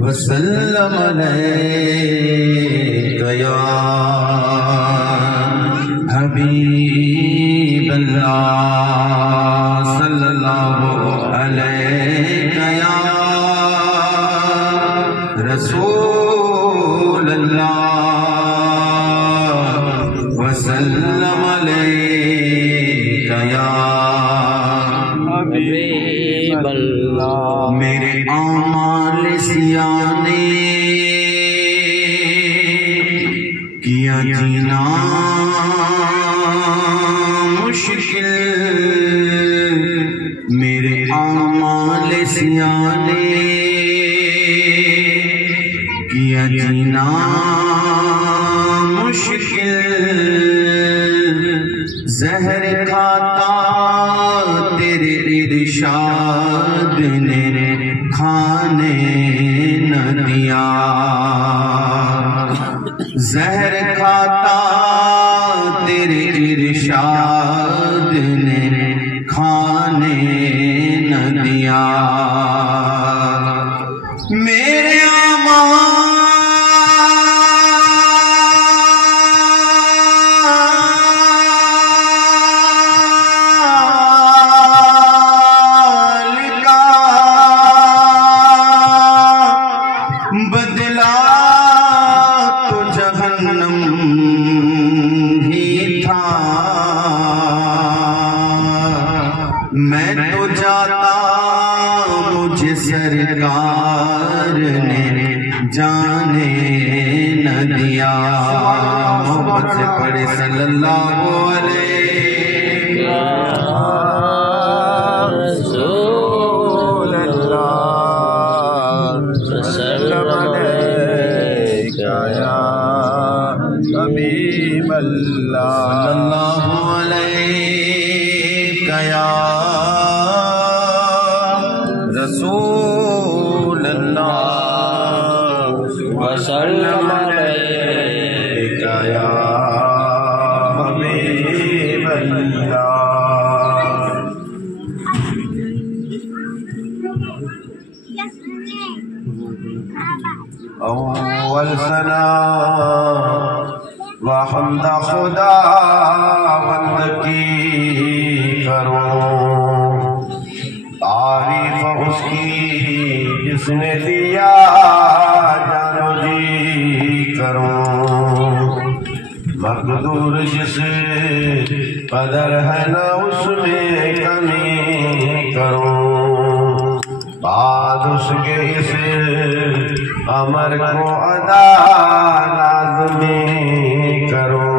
وسلم علیک یا حبیب اللہ صلی اللہ علیک یا رسول اللہ وسلم علیک یا حبیب اللہ میرے اعمال سیاہ نے کیا جینا مشکل میرے اعمال سیاہ نے کیا جینا مشکل زہر کھاتا تیرے ارشاد نے کھانے نہ دیا زہر کھاتا تیرے ارشاد نے کھانے نہ دیا میرے بدلا تو جہنم ہی تھا میں تو جاتا مجھے سرکار نے جانے نہ دیا محبت سے پڑھے صلی اللہ علیہ حبیب اللہ صلی اللہ علیہ یا رسول اللہ وسلم علیہ یا حبیب اللہ اول ثنا وحمد خدا بند کی کروں تعریف اس کی جس نے دیا جانو جی کروں مقدور جس قدر ہے نہ اس میں کمی کروں بعد اس کے اس امر کو ادا لازمی کروں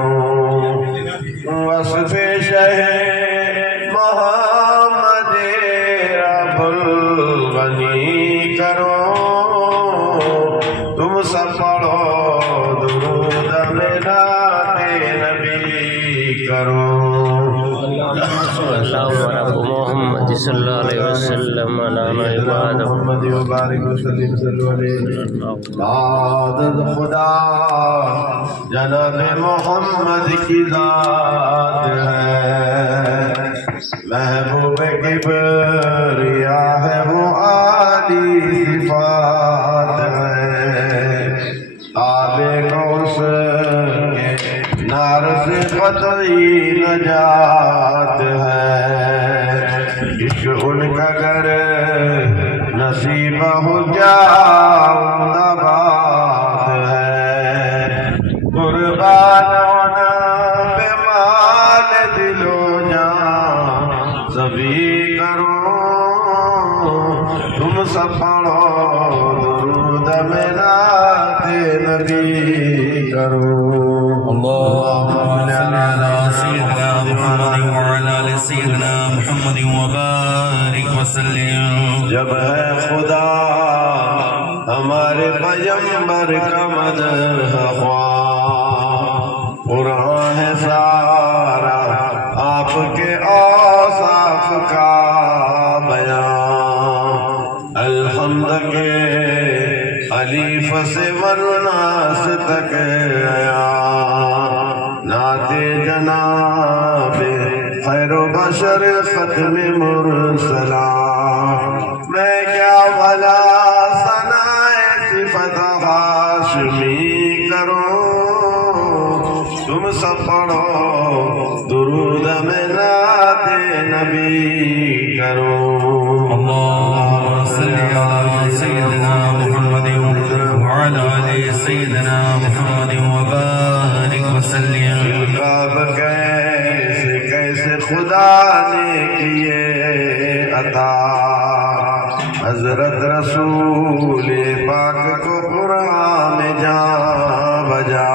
وصف شہ محمد رب الغنی کرو تم سب پڑھو درود ملاد نبی کرو محمد صلی اللہ علیہ وسلم محمد وبارک وسلم صلی علیہ عادت خدا جناب محمد کی ذات ہے محبوب کبریا ہے وہ عالی صفات ہے تابع کو اس کے نار سے قطعی نجات ہے عشق ان کا گر نصیب ہو جاؤں بات ہے قربان ہونا بے مال دل و جان سبھی کرو تم سب پڑھو درود ملاد نبی کرو اللهم صل على سيدنا محمد وعلى آل سيدنا محمد وبارك وسلم جب ہے خدا ہمارے پیغمبر کا مدح خواہ قرآن ہے سارا آپ کے اوصاف کا بیان الحمد کے الف سے والناس تک آیا نعت جناب خیر و بشر ختم مرسلہ میں کیا بھلا رسول پاک کو قرآن میں جا بجا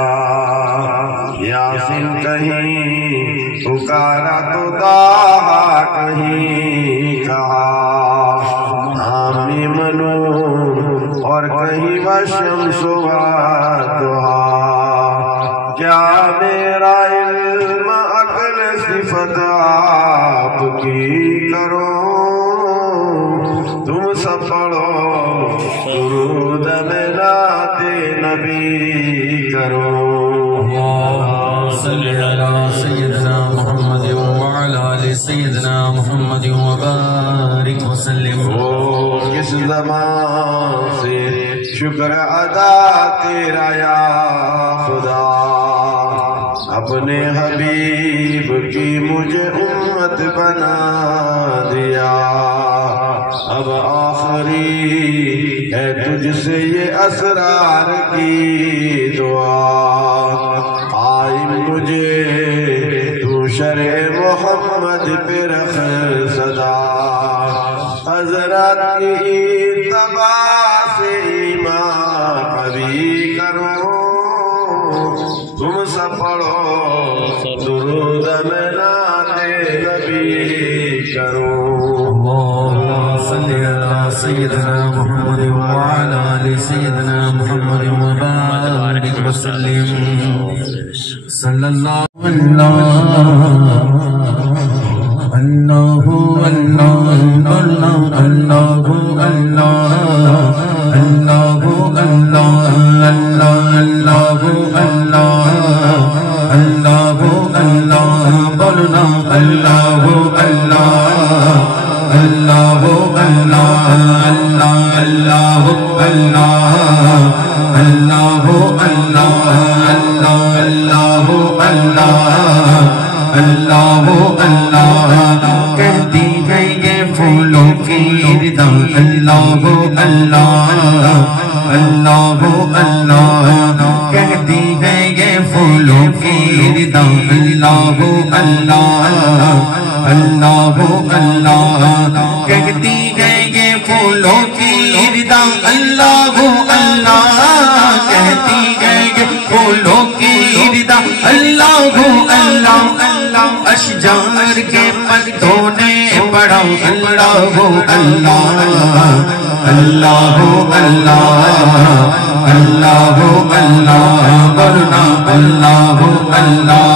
یاسین کہیں پکارا تو داہا کہیں کہا حامیم نون اور کہیں وشمس والضحیٰ کیا میرا علم عقل صفت آپ کی کرو تم سب پڑھو درود میں نعت نبی کرو صلی علی سیدنا محمد وعلی آل سیدنا محمد وبارک وسلم کس زمان سے شکر ادا تیرا یا خدا اپنے حبیب کی مجھے امت بنا دیا اب آخری ہے تجھ سے یہ اسرار کی دعا آئی مجھے تو شرع محمد پہ رکھ صدا حضرت کی اتباع سے ایمان قوی کرو تم سب پڑھو درود میں نعت نبی کرو صلی علی سیدنا محمد وعلی آل سیدنا محمد وبارک وسلم صلی اللہ اللہ اللہ اللہ اللہ اللہ اللہ اللہ بولنا اللہ اللہ اللہ اللہ اللہ اللہ اللہ کہتی ہے یہ پھولوں کی ردا اللہ اللہ اللہ کہتی ہے یہ پھولوں کی ردا اللہ اللہ اللہ کہتی ہے یہ پھولوں کی ردا اللہ کہتی ہے یہ پھولوں کی ردا اللہ اشجار کے پتوں نے پڑھا اللہ اللہ اللہ اللہ اللہ ورنہ اللہ اللہ اللہ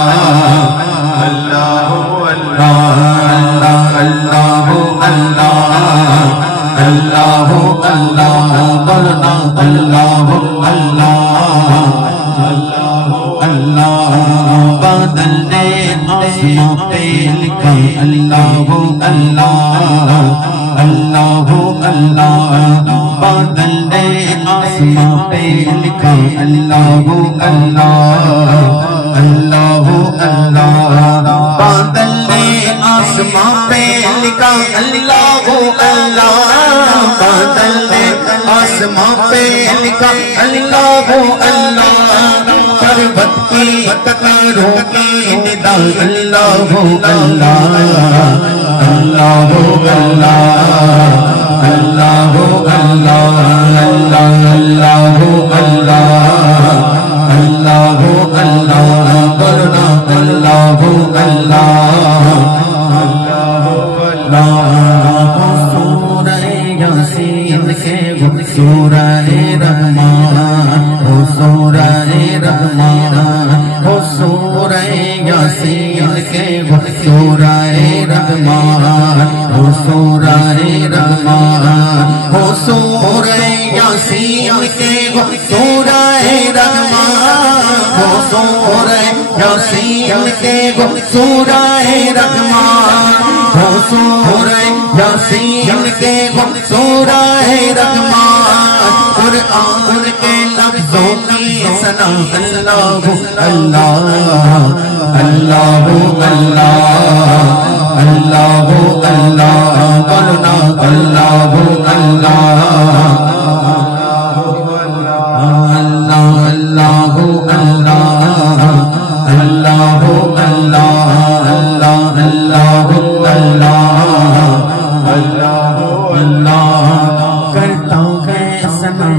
اللہ اللہ ورنہ اللہ اللہ بادل نے آسمان پہ لکھا اللہ اللہ اللہ بادل نے آسمان پہ لکھا اللہ اللہ بادل نے آسمان پہ لکھا اللہ بادل نے آسمان پہ لکھا اللہ پروت کی قطاروں کی ندا اللہ اللہ اللہ اللہ اللہ اللہ اللہ اللہ ورنہ اللہ سورہ یاسین کے سورہ رحمان سورہ رحمان سورہ یاسین کے سورہ رحمان سورہ رحمان سورہ یاسین کے سورہ رحمان سورہ یاسین کے سورہ رحمان سورہ یاسین کے سورہ رحمان قرآن کے لفظوں کی سنا اللہ اللہ اللہ اللہ اللہ ورنہ اللہ اللہ اللہ اللہ اللہ اللہ کرتا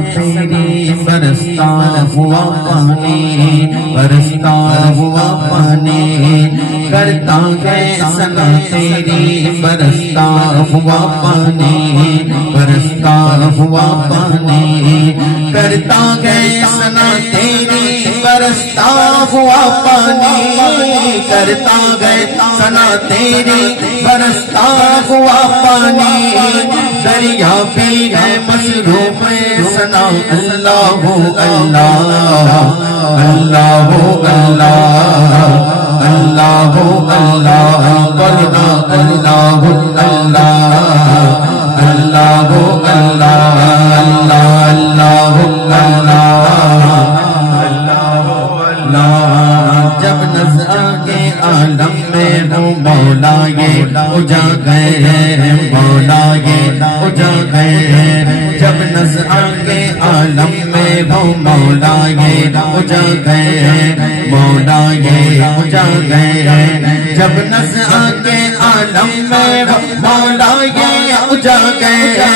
تیری برستا ہوا پانی برستا ہوا پانی کرتا ہے ثنا تیری برستا ہوا پانی برستا ہوا پانی کرتا ہے ثنا تیری برستا ہوا پانی کرتا ہے ثنا تیری برستا ہوا پانی دریا بھی ہے مصروف ثنا اللہ اللہ اللہ اللہ اللہ اللہ بولنا اللہ اللہ اللہ اللہ اللہ جب نظر کے عالم میں وہ مولا یہ اجا گئے مولا یہ اجا گئے جب نظر کے عالم میں وہ مولا یہ اجا گئے مولا یہ اجا گئے جب نظر کے عالم میں وہ مولا یہ اجا گئے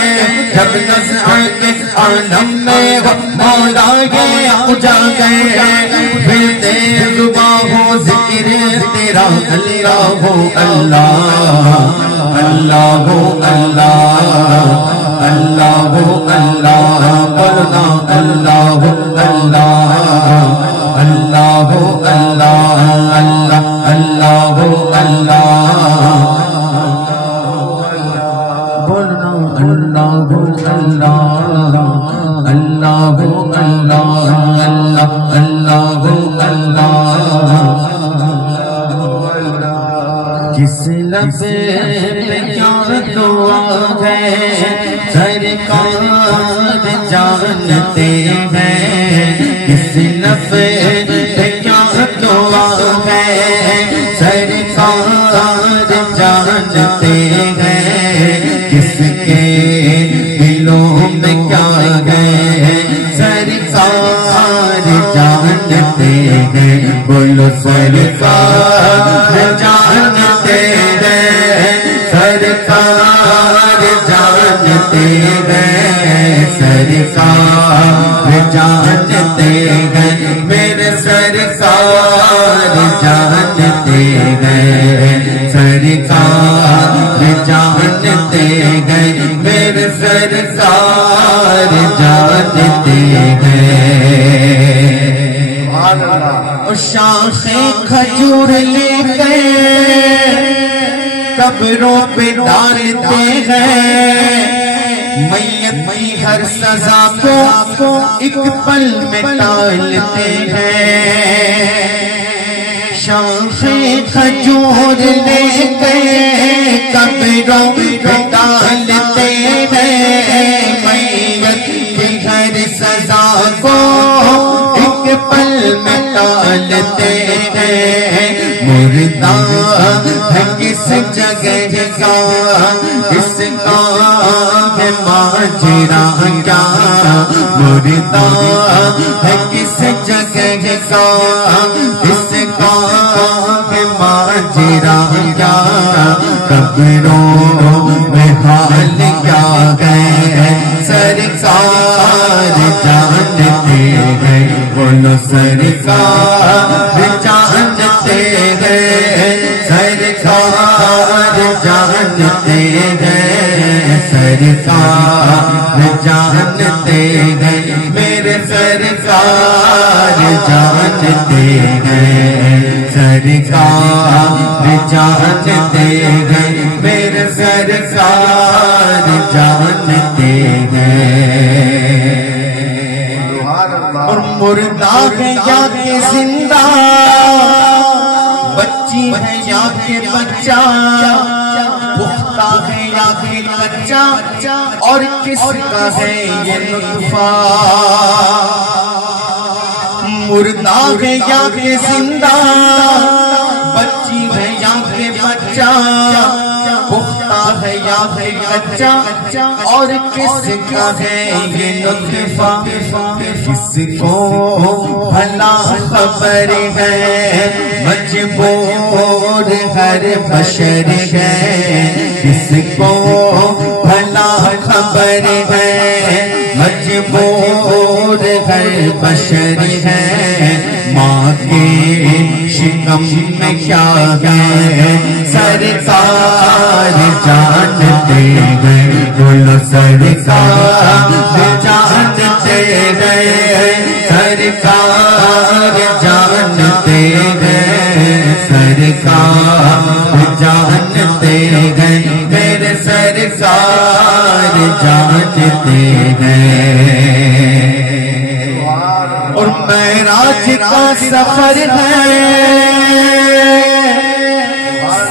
جب نظر کے عالم میں وہ مولا یہ اجا گئے پھر تیز ہو ذکر تیرا اللہ ہو اللہ اللہ ہو اللہ اللہ ہو اللہ بولنا اللہ ہو اللہ اللہ ہو اللہ اللہ اللہ ہو اللہ بولنا اللہ ہو اللہ اللہ ہو اللہ اللہ اللہ ہو اللہ جس لب پہ کیا دعا ہے سرکار جانتے ہیں کس لب پہ کیا دعا ہے سرکار جانتے ہیں کس کے دلوں میں کیا ہے سرکار جانتے ہیں بولو سرکار جانتے ہیں سرکار جانتے ہیں سرکار جانتے ہیں میرے سرکار جانتے ہیں سرکار جانتے ہیں میرے سرکار جانتے ہیں شاخ کھجور لے گئے قبروں پہ ڈالتے ہیں میت کی ہر سزا کو ایک پل میں ڈالتے ہیں شاخ کھجور لے گئے قبروں پہ ڈالتے ہیں میت کی ہر سزا کو ایک پل میں ڈالتے ہیں مردہ ہے کس جگہ کا اس کا ہے ماجرا کیا مردہ ہے کس جگہ کا اس کا ہے ماجرا کیا قبروں میں حال کیا ہے سرکار جانتے ہیں بولو سرکار جانتے ہیں سرکار جانتے ہیں سرکار جانتے ہیں میرے سرکار جانتے ہیں سرکار جانتے ہیں میرے سرکار جانتے ہیں اور مردہ ہے یا کہ زندہ بچی ہے یا کہ بچہ پختہ ہے یا کہ کچا اور کس کا ہے یہ نطفہ مردہ ہے یا کہ زندہ بچی ہے یا کہ بچہ پختہ ہے یا ہے کچا اور کس کا ہے یہ نطفہ کس کو بھلا خبر ہے مجبور ہر بشر ہے کس کو بھلا خبر ہے مجبور ہر بشر ہے ماں کے شکم میں کیا ہے سرکار جانتے ہیں بولو سرکار جانتے ہیں سرکار جانتے ہیں سرکار جانتے ہیں میرے سرکار جانتے ہیں اور معراج کا سفر ہے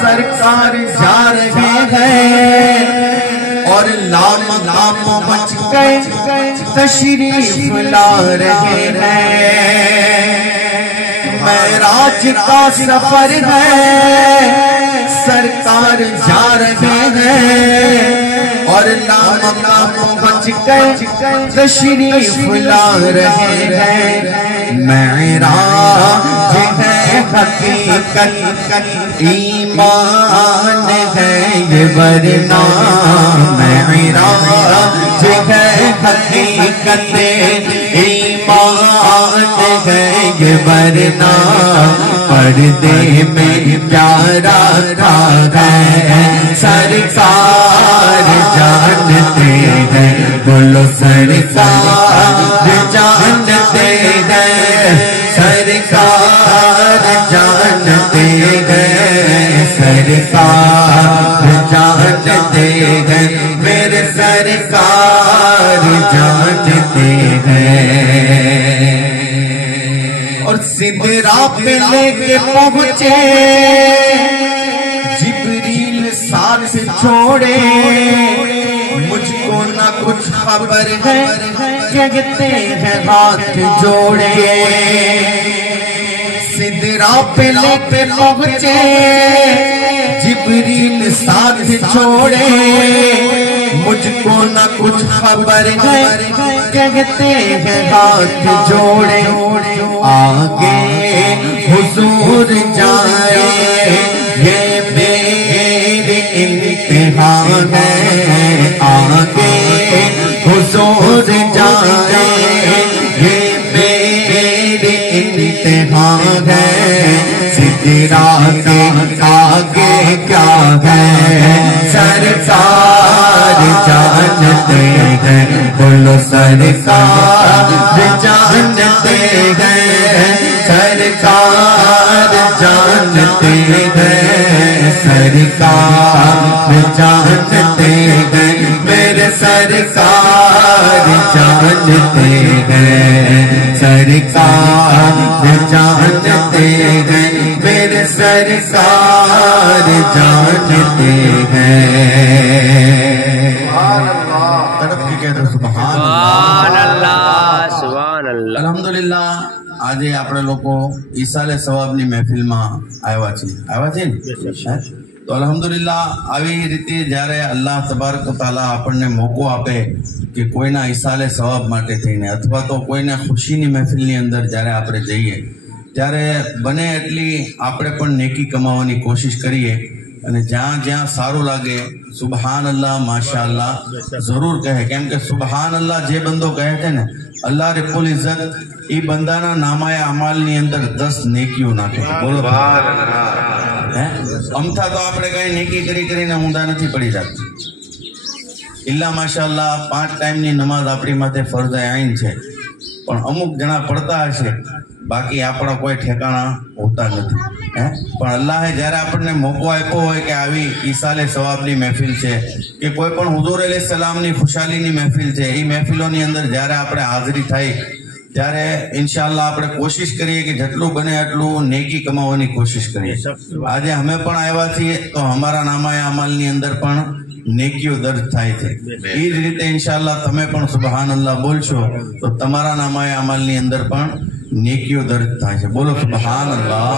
سرکار جا رہے ہیں اور لامکاں پہنچ گئے تشریف لا رہے ہیں معراج کا سفر ہے سرکار جا رہے ہیں اور لامکاں پہنچ گئے تشریف لا رہے ہیں معراج ہے حقیقت ایمان ہے یہ ورنہ معراج ہے حقیقت ایمان ہے یہ ورنہ پردے میں پیارا تھا ہے سرکار جانتے ہیں بولو سرکار جانتے ہیں سرکار جانتے ہیں سرکار جانتے ہیں میرے سرکار جانتے ہیں اور سدرا پہ لے کے پہنچے جبریل ساتھ چھوڑے مجھ کو نہ کچھ خبر ہے کہتے ہیں ہاتھ جوڑے سدرا پہ لے کے پہنچے جبریل ساتھ چھوڑے مجھ کو نہ کچھ خبر ہے کہتے ہیں ہاتھ جوڑے آگے حضور جائے یہ میرے امتحان ہے آگے حضور جائے یہ میرے امتحان ہے سدرا کے آگے کیا ہے سرکار جانتے ہیں بولو سرکار جانتے ہیں سرکار جانتے ہیں سرکار جانتے ہیں میرے سرکار جانتے ہیں سرکار جانتے ہیں میرے سرکار جانتے ہیں تڑپ کے کہہ دو سبحان اللہ سبحان اللہ الحمدللہ آج આપણે લોકો ઈસાલે સવાબની મહેફિલમાં આવ્યા છીએ ને તો અલ્હમ્દુલિલ્લાહ આવી રીતે જ્યારે અલ્લાહ તબારક તઆલા આપણને મોકો આપે કે કોઈના ઈસાલે સવાબ માટે થઈને અથવા તો કોઈના ખુશીની મહેફિલની અંદર જ્યારે આપણે જઈએ ત્યારે બને એટલી આપણે પણ નેકી કમાવાની કોશિશ કરીએ અને જ્યાં જ્યાં સારું લાગે સુબહાન અલ્લાહ માશાઅલ્લાહ જરૂર કહે કેમ કે સુબહાન અલ્લાહ જે બંદો કહે છે ને અલ્લાહ રબ્બુલ ઇઝ્ઝત એ બંદાના નામાએ અમાલની અંદર 10 નેકીઓ નાખે બોલો અમથા તો આપણે કઈ નેકી કરીને ઊંધા નથી પડી જતા ઇલ્લા માશાઅલ્લાહ 5 ટાઈમની નમાઝ આપણી માથે ફરજ આઈન છે પણ અમુક જણા પડતા હશે બાકી આપણા કોઈ ઠેકાણા હોતા નથી પણ અલ્લાહે જ્યારે આપણને મોકો આપ્યો હોય કે આવી ઈસાલે સવાબની મહેફિલ છે કે કોઈ પણ હુઝુર અલૈહિસ્સલામની ખુશાલીની મહેફિલ છે એ મહેફિલોની અંદર જ્યારે આપણે હાજરી થાય ત્યારે ઇન્શાઅલ્લાહ આપણે કોશિશ કરીએ કે જેટલું બને એટલું નેકી કમાવાની કોશિશ કરીએ આજે અમે પણ આવ્યા છીએ તો અમારા નામાએ અમલની અંદર પણ નેકીઓ દર્જ થાય છે એ જ રીતે ઇન્શાઅલ્લાહ તમે પણ સુબહાનલ્લાહ બોલશો તો તમારા નામાએ અમલની અંદર પણ નેકીઓ દર્જ થાય છે બોલો સુબહાનલ્લાહ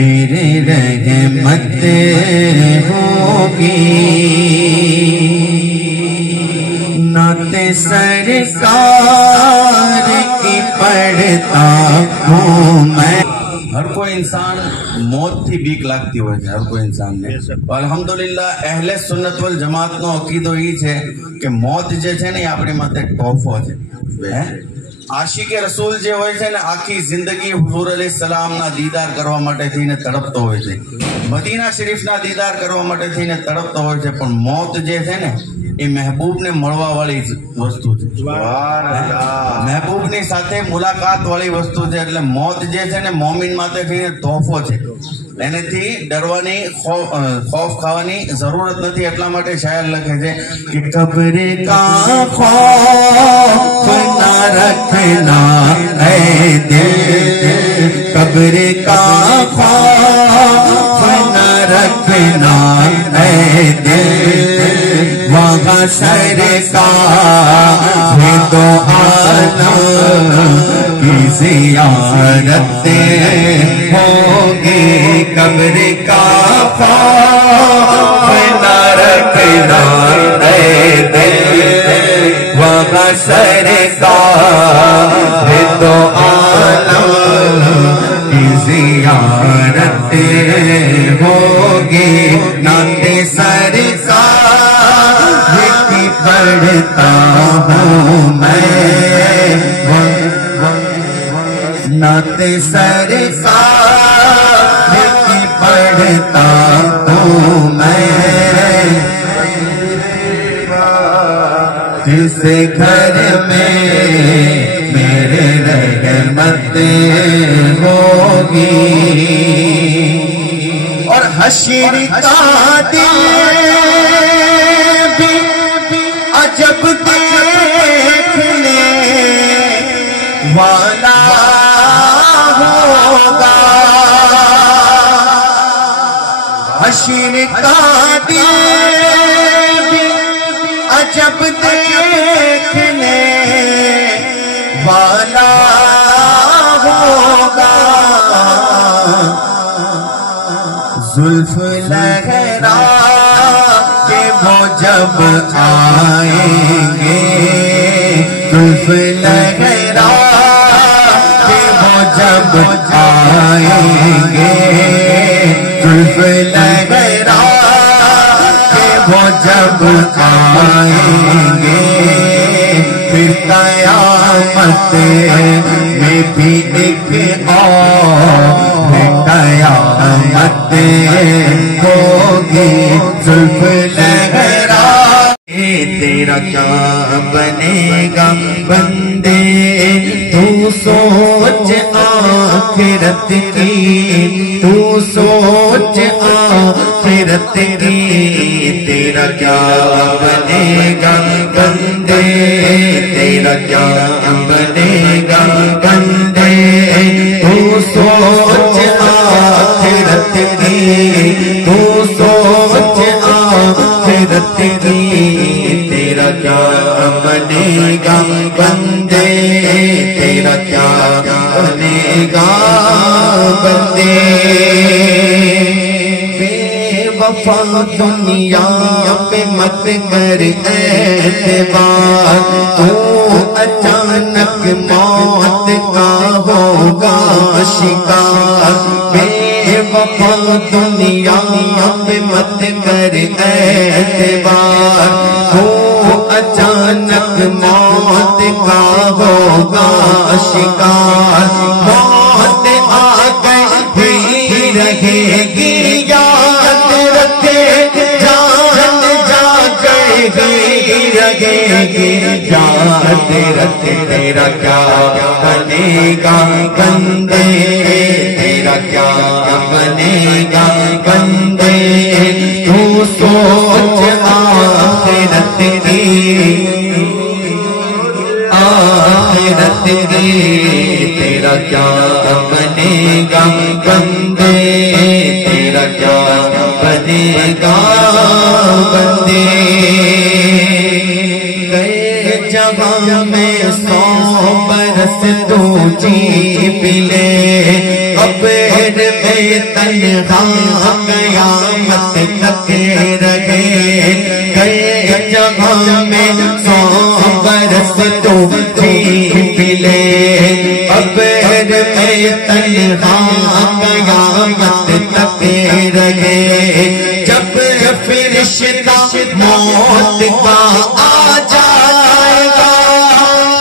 میرے رحمت ہوگی نعت سرکار کی پڑھتا ہوں میں. ہر کوئی انسان موت تھی بیک لگتی ہوئے છે હર કોઈ ઇન્સાનને. અલ્હમ્દુલિલ્લાહ અહેલે સુન્નત વલ જમાતનો અકીદો એ છે કે મોત જે છે ને એ આપણી માટે તોહફો છે. આશિકે રસૂલ જે હોય છે ને આખી જિંદગી હુઝુર અલૈહિસ્સલામના દીદાર કરવા માટે થઈને તડપતો હોય છે, મદીના શરીફના દીદાર કરવા માટે થઈને તડપતો હોય છે, પણ મોત જે છે ને એ મહેબૂબને મળવા વાળી વસ્તુ છે. મહેબૂબની સાથે મુલાકાત વાળી વસ્તુ છે. એટલે મોત જે છે ને મોમિન માટે થઈને તોહફો છે. એનેથી ડરવાની ખૌફ ખાવાની જરૂરત નથી. એટલા માટે શાયર લખે છે કે કબ્ર કા ખૌફ ના રખના હે દિલ, કબ્ર કા ખૌફ ના રખના હે દિલ, وہاں سرکار دو عالم کی زیارت ہوگی. قبر کا خوف نہ رکھنا اے دل، وہاں سرکار دو عالم کی زیارت ہوگی. نعت سرکار پڑھتا ہوں میں، نعت سرکار کی پڑھتا ہوں میں. جس گھر میں میرے رحمت ہوگی اور حشر کا دن جب دیکھنے والا ہوگا، حشر کا دن جب دیکھنے والا ہوگا. زلف لہرا کہ وہ جب آئیں گے، زلف لہرا کہ وہ جب آئیں گے، زلف لہرا کہ وہ جب آئیں گے. پھر قیامت میں بھی ایک اور قیامت ہوگی. زلف لہرا تیرا کیا بنے گا بندے، تو سوچ آخرت کی، تو سوچ آخرت کی. تیرا کیا بنے گا بندے، تیرا کیا بنے گا بندے، تو سوچ آخرت کی، تو سوچ آخرت کی. تیرا کیا بنے گا بندے، تیرا کیا بنے گا بندے. بے وفا دنیا پہ مت کر اعتبار، تو اچانک موت کا ہوگا شکار. بے وفا دنیا پہ مت کر اعتبار، تو اچانک موت کا ہوگا شکار. موت آ گئی رہے گی یاد رکھے، جان جا گئی رہے گی یاد رکھے. تیرا کیا بنے گا بندے، تیرا کیا بنے گا بندے، تو سوچ آخرت کی، آخرت کی. تیرا کیا بنے گا بندے، تیرا کیا بنے گا بندے. گئے جوان میں 100 برس تو جی پلے، قبر میں تنہا قیامت تک رہے گئے جہاں میں 100 برس تو ملے قبر میں تنہا قیامت تک رہے جب فرشتہ موت کا آ جائے گا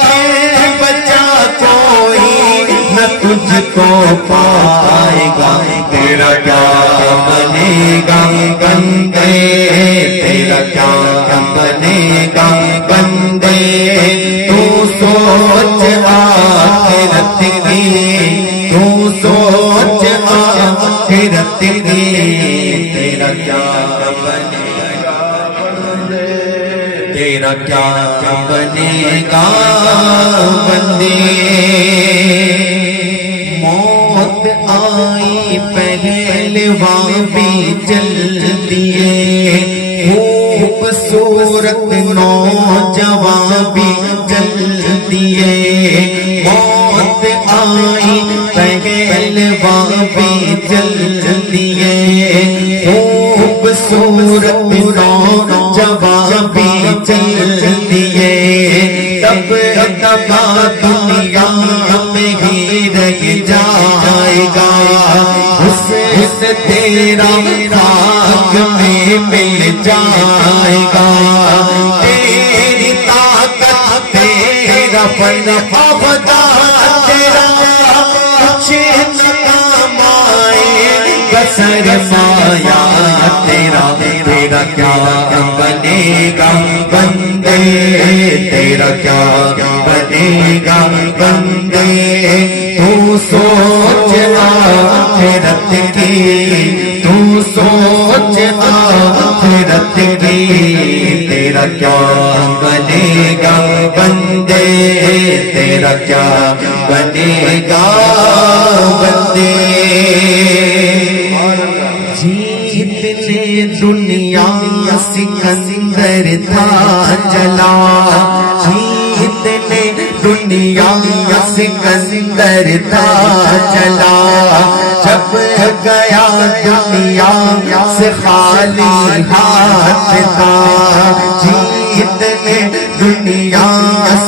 پھر بچا کوئی نہ تجھ کو پائے گا تیرا کیا بنے گا بندے تیرا کیا بنے گا بندے تو سوچ آخرت کی تو سوچ آخرت کی تیرا کیا بنے گا بندے تیرا کیا بنے گا بندے موت آئی پہلوان بھی چل دیے خوبصورت نوجوان بھی چل دیے موت آئی پہلوان بھی چل دیے خوبصورت نوجوان بھی چل دیے تب تبا دنیا میں ہی رہ جائے گا اس تیرا خاک میں مل جائے گا تیری طاقت تیرا فن ابدا تیرا کچھ نہ کام آئے گا سرمایہ تیرا تیرا کیا بنے گا بندے تیرا کیا بنے گا بندے تو سوچ آخرت کی تو سوچ آخرت کی تیرا کیا بنے گا بندے تیرا کیا بنے گا بندے جیتنے دنیا سکندر تھا چلا جیتنے دنیا سکندر تھا چلا جب گیا دنیا سے خالی ہاتھ تھا جیتنے دنیا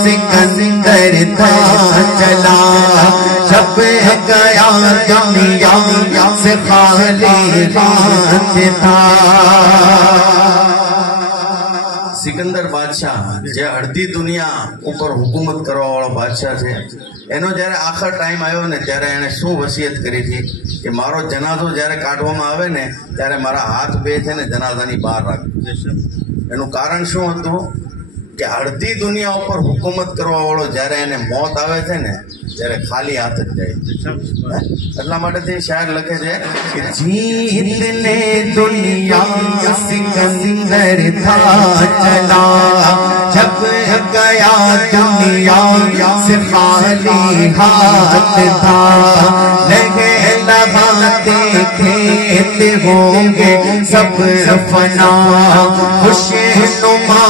سکندر تھا چلا جب گیا دنیا سے خالی ہاتھ تھا સિકંદર બાદશાહ જે અડધી દુનિયા ઉપર હુકુમત કરવા વાળો બાદશાહ છે એનો જ્યારે આખર ટાઈમ આવ્યો ને ત્યારે એણે શું વસિયત કરી હતી કે મારો જનાઝો જ્યારે કાઢવામાં આવે ને ત્યારે મારા હાથ બે છે ને જનાઝાની બહાર રાખજો એનું કારણ શું હતું કે અડધી દુનિયા ઉપર હુકુમત કરવા વાળો જ્યારે એને મોત આવે છે ને ત્યારે ખાલી હાથ જ જાય એટલા માટે શાયર લખે છે કે જીતને દુનિયા સિકંદર થા ચલા જબ ગયા દુનિયા સે ખાલી હાથ થા લગે લગાતે ખેત હોંગે સબ ફના ખુશનુમા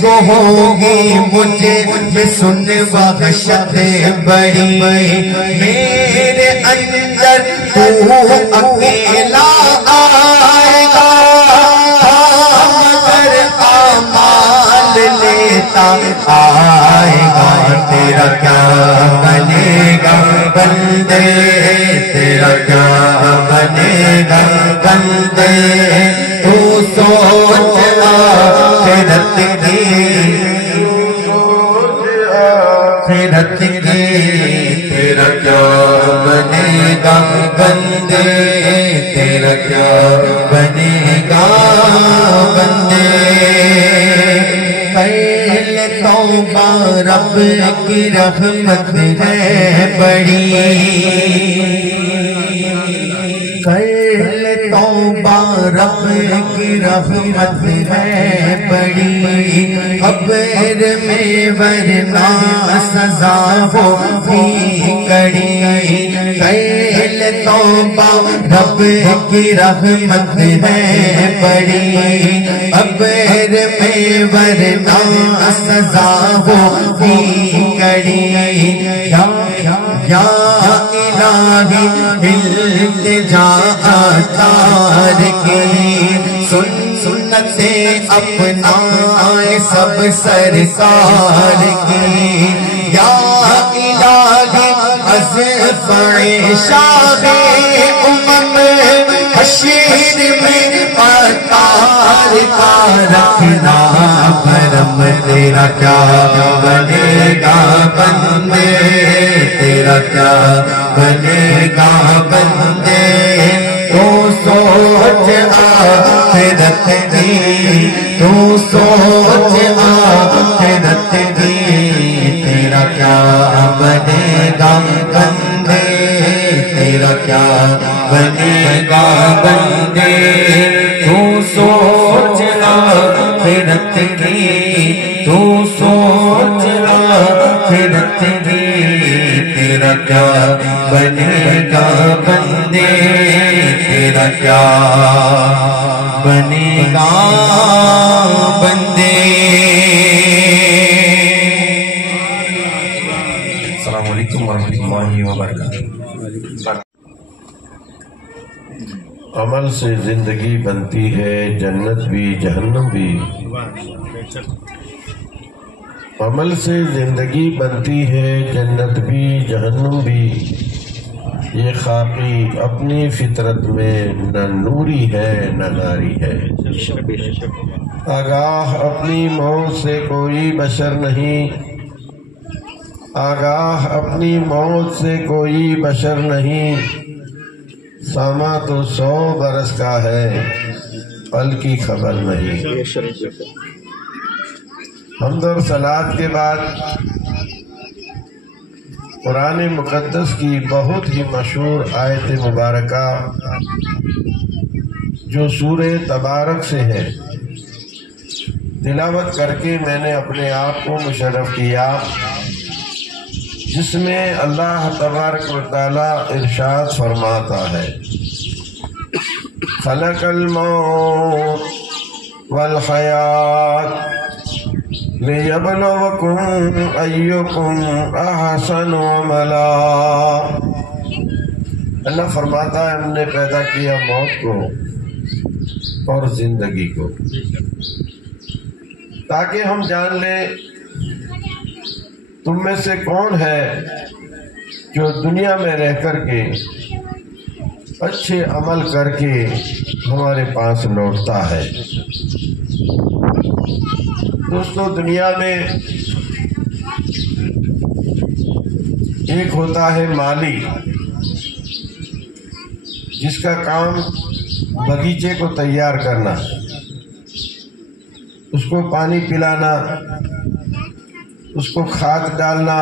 کو ہوگی مجھے سن وحشت بڑی، میرے اندر تو اکیلا آئے گا، مگر اعمال لیتا آئے گا، تیرا کیا بنے گا بندے، تیرا کیا بنے گا بندے، تو سوچ آخرت کی، آخرت کی، تیرا کیا بنے گا بندے، تیرا کیا بنے گا بندے۔ پہلے توبہ رب کی رحمت ہے بڑی، پہلے توبہ رب کی رحمت ہے بڑی، قبر میں ورنہ سزا ہوگی کڑی، پہلے توبہ رب کی رحمت ہے بڑی، قبر میں ورنہ سزا ہوگی کڑی، یا الہی التجا تار کی، سنتیں اپنائے سب سرکار کی، یا الہی از شاہ امم حشیر میں قطار کا رکھنا کرم، تیرا کیا بنے گا بندے، تیرا کیا بنے گا بندے، تو سوچ آخرت کی، تو سوچ آخرت کی، تیرا کیا بنے گا بندے، تیرا کیا بنے گا بندے، تو سوچ آخرت کی، تو سوچ آخرت کی، تیرا کیا بنے گا بندے، تیرا کیا بنے گا بندے۔ السلام علیکم ورحمۃ اللہ وبرکاتہ۔ عمل سے زندگی بنتی ہے، جنت بھی جہنم بھی، عمل سے زندگی بنتی ہے، جنت بھی جہنم بھی، یہ خاکی اپنی فطرت میں نہ نوری ہے نہ ناری ہے، آگاہ اپنی موت سے کوئی بشر نہیں، آگاہ اپنی موت سے کوئی بشر نہیں، ساما تو 100 برس کا ہے، پل کی خبر نہیں۔ حمد اور صلات کے بعد قرآن مقدس کی بہت ہی مشہور آیت مبارکہ جو سورہ تبارک سے ہے، تلاوت کر کے میں نے اپنے آپ کو مشرف کیا، جس میں اللہ تبارک و تعالی ارشاد فرماتا ہے، خلق الموت والحیات لیبلوکم ایکم احسن عملا۔ اللہ فرماتا ہے ہم نے پیدا کیا موت کو اور زندگی کو تاکہ ہم جان لیں تم میں سے کون ہے جو دنیا میں رہ کر کے اچھے عمل کر کے ہمارے پاس لوٹتا ہے۔ دوستو، دنیا میں ایک ہوتا ہے مالی، جس کا کام باغیچے کو تیار کرنا، اس کو پانی پلانا، اس کو کھاد ڈالنا،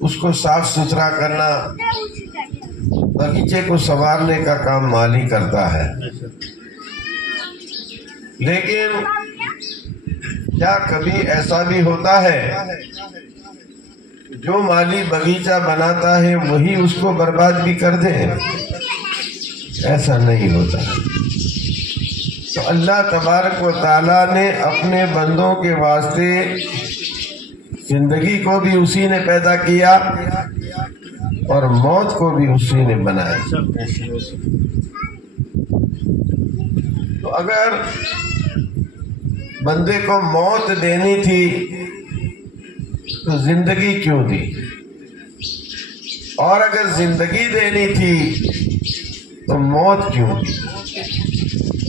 اس کو صاف ستھرا کرنا، باغیچے کو سنوارنے کا کام مالی کرتا ہے۔ لیکن کیا کبھی ایسا بھی ہوتا ہے جو مالی باغیچہ بناتا ہے وہی اس کو برباد بھی کر دے؟ ایسا نہیں ہوتا۔ تو اللہ تبارک و تعالیٰ نے اپنے بندوں کے واسطے زندگی کو بھی اسی نے پیدا کیا اور موت کو بھی اسی نے بنایا. تو اگر بندے کو موت دینی تھی تو زندگی کیوں دی؟ اور اگر زندگی دینی تھی تو موت کیوں دی؟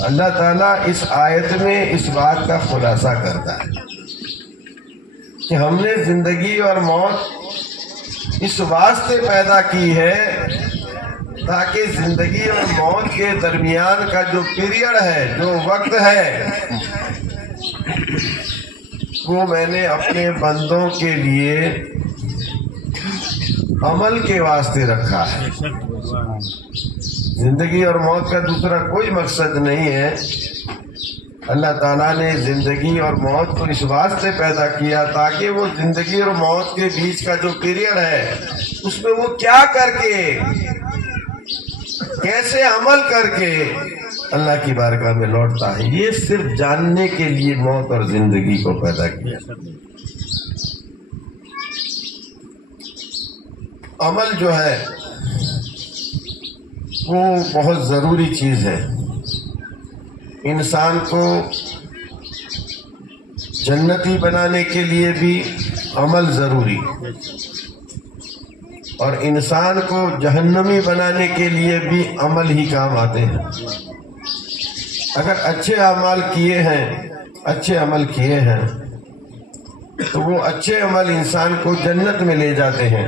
اللہ تعالیٰ اس آیت میں اس بات کا خلاصہ کرتا ہے کہ ہم نے زندگی اور موت اس واسطے پیدا کی ہے تاکہ زندگی اور موت کے درمیان کا جو پیریڈ ہے، جو وقت ہے، وہ میں نے اپنے بندوں کے لیے عمل کے واسطے رکھا ہے. زندگی اور موت کا دوسرا کوئی مقصد نہیں ہے. اللہ تعالیٰ نے زندگی اور موت کو اس واسطے پیدا کیا تاکہ وہ زندگی اور موت کے بیچ کا جو پیریڈ ہے اس میں وہ کیا کر کے، کیسے عمل کر کے اللہ کی بارگاہ میں لوٹتا ہے، یہ صرف جاننے کے لیے موت اور زندگی کو پیدا کیا. عمل جو ہے وہ بہت ضروری چیز ہے. انسان کو جنتی بنانے کے لیے بھی عمل ضروری، اور انسان کو جہنمی بنانے کے لیے بھی عمل ہی کام آتے ہیں. اگر اچھے اعمال کیے ہیں، اچھے عمل کیے ہیں تو وہ اچھے عمل انسان کو جنت میں لے جاتے ہیں،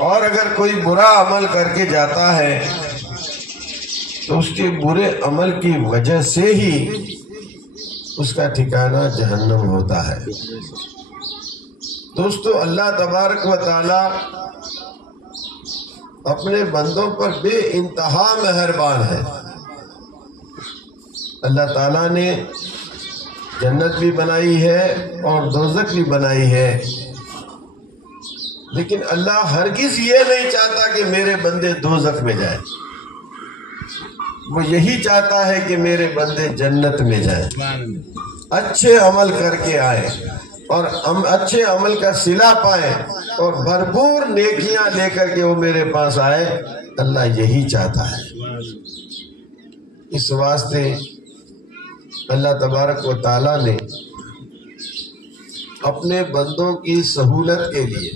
اور اگر کوئی برا عمل کر کے جاتا ہے تو اس کے برے عمل کی وجہ سے ہی اس کا ٹھکانہ جہنم ہوتا ہے. دوستو، اللہ تبارک و تعالی اپنے بندوں پر بے انتہا مہربان ہے. اللہ تعالیٰ نے جنت بھی بنائی ہے اور دوزخ بھی بنائی ہے، لیکن اللہ ہرگز یہ نہیں چاہتا کہ میرے بندے دوزخ میں جائیں. وہ یہی چاہتا ہے کہ میرے بندے جنت میں جائیں، اچھے عمل کر کے آئے اور اچھے عمل کا صلہ پائیں اور بھرپور نیکیاں لے کر کے وہ میرے پاس آئے. اللہ یہی چاہتا ہے. اس واسطے اللہ تبارک و تعالیٰ نے اپنے بندوں کی سہولت کے لیے،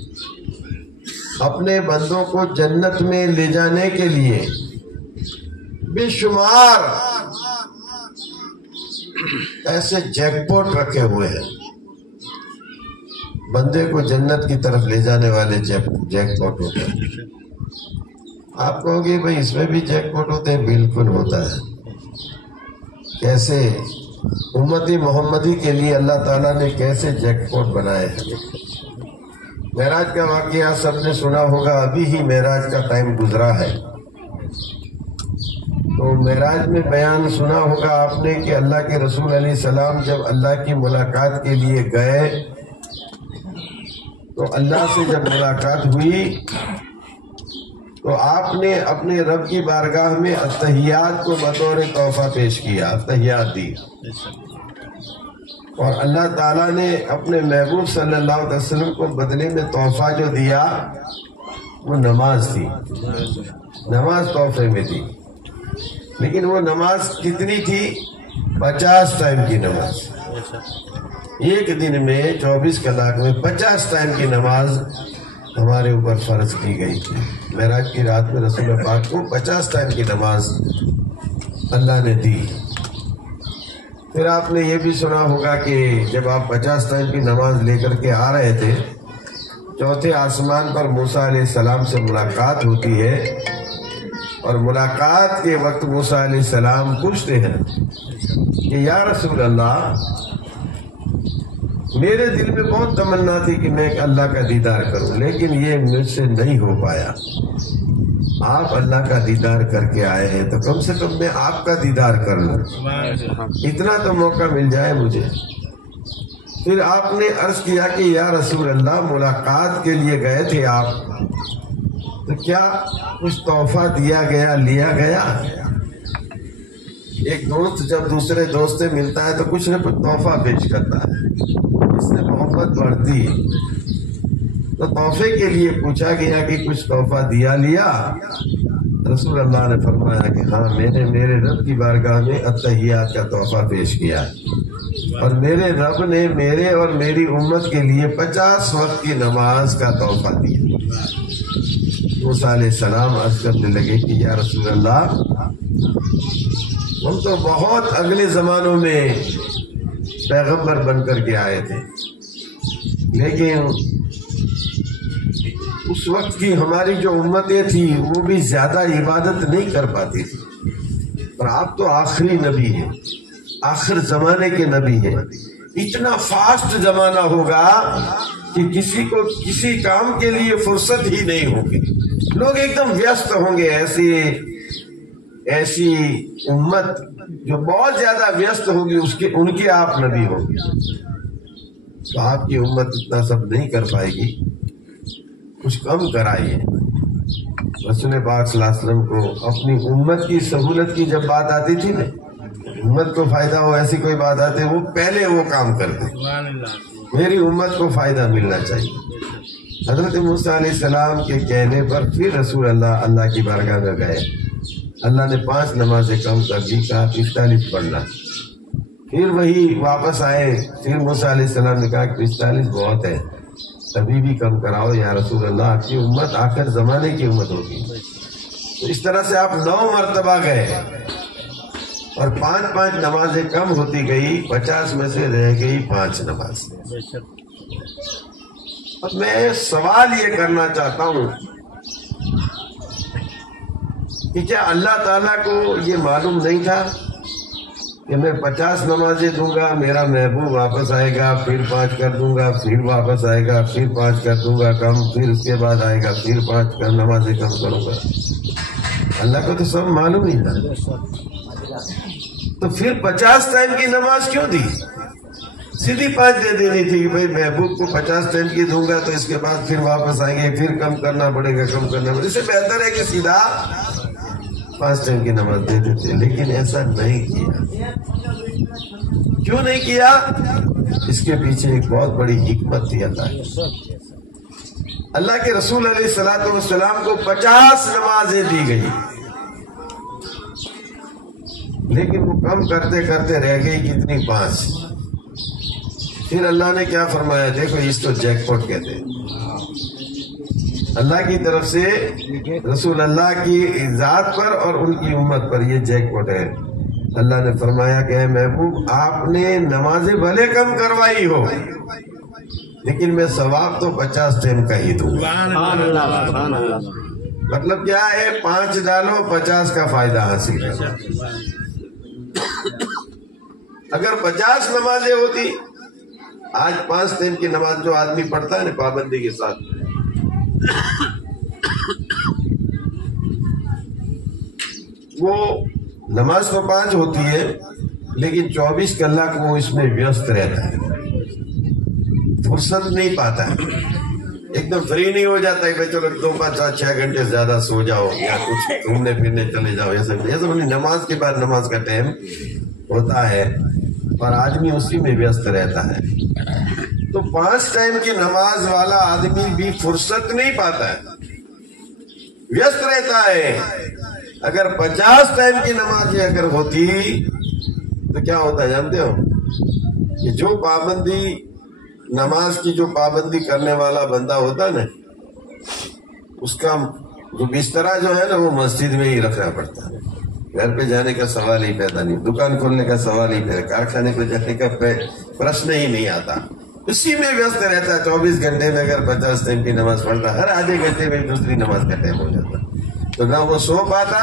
اپنے بندوں کو جنت میں لے جانے کے لیے بے شمار ایسے جیک پاٹ رکھے ہوئے ہیں. بندے کو جنت کی طرف لے جانے والے جیک پاٹ ہوتے ہیں. آپ کہو گے بھائی اس میں بھی جیک پاٹ ہوتے ہیں؟ بالکل ہوتا ہے. کیسے امتی محمدی کے لیے اللہ تعالیٰ نے کیسے جیک پاٹ بنائے ہیں. معراج کا واقعہ سب نے سنا ہوگا، ابھی ہی معراج کا ٹائم گزرا ہے. تو معراج میں بیان سنا ہوگا آپ نے کہ اللہ کے رسول علیہ السلام جب اللہ کی ملاقات کے لیے گئے تو اللہ سے جب ملاقات ہوئی تو آپ نے اپنے رب کی بارگاہ میں التحیات کو بطور تحفہ پیش کیا، التحیات دی. اور اللہ تعالیٰ نے اپنے محبوب صلی اللہ علیہ وسلم کو بدلے میں تحفہ جو دیا وہ نماز تھی. نماز تحفے میں دی، لیکن وہ نماز کتنی تھی؟ 50 ٹائم کی نماز. ایک دن میں 24 کلاک میں 50 ٹائم کی نماز ہمارے اوپر فرض کی گئی تھی. معراج کی رات میں رسول پاک کو 50 ٹائم کی نماز اللہ نے دی. پھر آپ نے یہ بھی سنا ہوگا کہ جب آپ 50 ٹائم کی نماز لے کر کے آ رہے تھے، چوتھے آسمان پر موسیٰ علیہ السلام سے ملاقات ہوتی ہے، اور ملاقات کے وقت موسیٰ علیہ السلام پوچھتے ہیں کہ یا رسول اللہ، میرے دل میں بہت تمنا تھی کہ میں اللہ کا دیدار کروں، لیکن یہ مجھ سے نہیں ہو پایا. آپ اللہ کا دیدار کر کے آئے ہیں تو کم سے کم میں آپ کا دیدار کر لوں، اتنا تو موقع مل جائے مجھے. پھر آپ نے عرض کیا کہ یا رسول اللہ، ملاقات کے لیے گئے تھے آپ، تو کیا کچھ تحفہ دیا گیا، لیا گیا؟ ایک دوست جب دوسرے دوست سے ملتا ہے تو کچھ نہ کچھ تحفہ پیش کرتا ہے، اس سے محبت بڑھتی ہے۔ تو تحفے کے لیے پوچھا گیا کہ کچھ تحفہ دیا لیا؟ رسول اللہ نے فرمایا کہ ہاں، میں نے میرے رب کی بارگاہ میں التحیات کا تحفہ پیش کیا ہے، اور میرے رب نے میرے اور میری امت کے لیے 50 وقت کی نماز کا تحفہ دیا۔ موسیٰ علیہ السلام عرض کرنے لگے کہ یا رسول اللہ، ہم تو بہت اگلے زمانوں میں پیغمبر بن کر کے آئے تھے، لیکن اس وقت کی ہماری جو امتیں تھی وہ بھی زیادہ عبادت نہیں کر پاتی تھی، اور آپ تو آخری نبی ہیں، آخر زمانے کے نبی ہیں، اتنا فاسٹ زمانہ ہوگا کہ کسی کو کسی کام کے لیے فرصت ہی نہیں ہوگی، لوگ ایک دم ویست ہوں گے، ایسی امت جو بہت زیادہ ویست ہوگی ان کے آپ نبی ہوں گے۔ تو آپ کی امت اتنا سب نہیں کر پائے گی، کچھ کم کرائیے۔ رسول پاک صلی اللہ علیہ وسلم کو اپنی امت کی سہولت کی جب بات آتی تھی نا، امت کو فائدہ ہو ایسی کوئی بات آتی، وہ پہلے وہ کام کرتے، میری امت کو فائدہ ملنا چاہیے۔ حضرت موسیٰ علیہ السلام کے کہنے پر پھر رسول اللہ کی بارگاہ میں گئے، اللہ نے 5 نمازیں کم کر دی، کہا 45 پڑھنا، پھر وہی واپس آئے، پھر موسیٰ علیہ السلام نے کہا کہ 45 بہت ہے، ابھی بھی کم کراؤ یا رسول اللہ، آپ کی امت آخر زمانے کی امت ہوگی۔ تو اس طرح سے آپ 9 مرتبہ گئے، اور 5 نمازیں کم ہوتی گئی، 50 میں سے رہ گئی 5 نماز۔ اب میں سوال یہ کرنا چاہتا ہوں کہ کیا اللہ تعالیٰ کو یہ معلوم نہیں تھا کہ میں 50 نمازیں دوں گا، میرا محبوب واپس آئے گا، پھر 5 کر دوں گا، پھر واپس آئے گا، پھر 5 کر دوں گا کم، پھر اس کے بعد آئے گا، پھر 5 نمازیں کم کروں گا؟ اللہ کو تو سب معلوم ہی تھا، تو پھر 50 ٹائم کی نماز کیوں دی؟ سیدھی 5 دے دینی تھی کہ بھائی محبوب کو 50 ٹائم کی دوں گا تو اس کے بعد پھر واپس آئیں گے، پھر کم کرنا پڑے گا، کم کرنا پڑے گا، اس سے بہتر ہے کہ سیدھا 5 ٹائم کی نماز دے دیتے، لیکن ایسا نہیں کیا۔ کیوں نہیں کیا؟ اس کے پیچھے ایک بہت بڑی حکمت تھی اللہ کی۔ اللہ کے رسول علیہ الصلوۃ والسلام کو 50 نمازیں دی گئی، لیکن وہ کم کرتے کرتے رہ گئی کتنی؟ 5۔ پھر اللہ نے کیا فرمایا؟ دیکھو اس کو جیک پاٹ کہتے ہیں، اللہ کی طرف سے رسول اللہ کی ذات پر اور ان کی امت پر یہ جیک پاٹ ہے۔ اللہ نے فرمایا کہ اے محبوب، آپ نے نمازیں بھلے کم کروائی ہو، لیکن میں ثواب تو 50 ٹائم کا ہی دوں گا۔ مطلب کیا ہے؟ 5 ڈالو، 50 کا فائدہ حاصل کرو۔ اگر 50 نمازیں ہوتی، آج 5 ٹائم کی نماز جو آدمی پڑھتا ہے نا پابندی کے ساتھ، وہ نماز تو 5 ہوتی ہے، لیکن 24 کلاک وہ اس میں ویست رہتا ہے، فرصت نہیں پاتا ہے، ایک دم فری نہیں ہو جاتا ہے کہ چلو 2-5-6 گھنٹے زیادہ سو جاؤ یا کچھ گھومنے پھرنے چلے جاؤ، ایسا نماز کے بعد نماز کا ٹائم ہوتا ہے، اور آدمی اسی میں ویست رہتا ہے۔ تو 5 ٹائم کی نماز والا آدمی بھی فرصت نہیں پاتا ہے، ویست رہتا ہے۔ اگر 50 ٹائم کی نماز اگر ہوتی تو کیا ہوتا ہے جانتے ہو؟ کہ جو پابندی نماز کی جو پابندی کرنے والا بندہ ہوتا نا، اس کا جو بسترا جو ہے نا وہ مسجد میں ہی رکھنا پڑتا ہے، گھر پہ جانے کا سوال ہی پیدا نہیں، دکان کھولنے کا سوال ہی پیدا، کارخانے پہ جانے کا پرشن ہی نہیں آتا، اسی میں ویست رہتا ہے۔ 24 گھنٹے میں اگر 50 ٹائم کی نماز پڑھتا، ہر آدھے گھنٹے میں دوسری نماز کا ٹائم ہو جاتا، تو نہ وہ سو پاتا،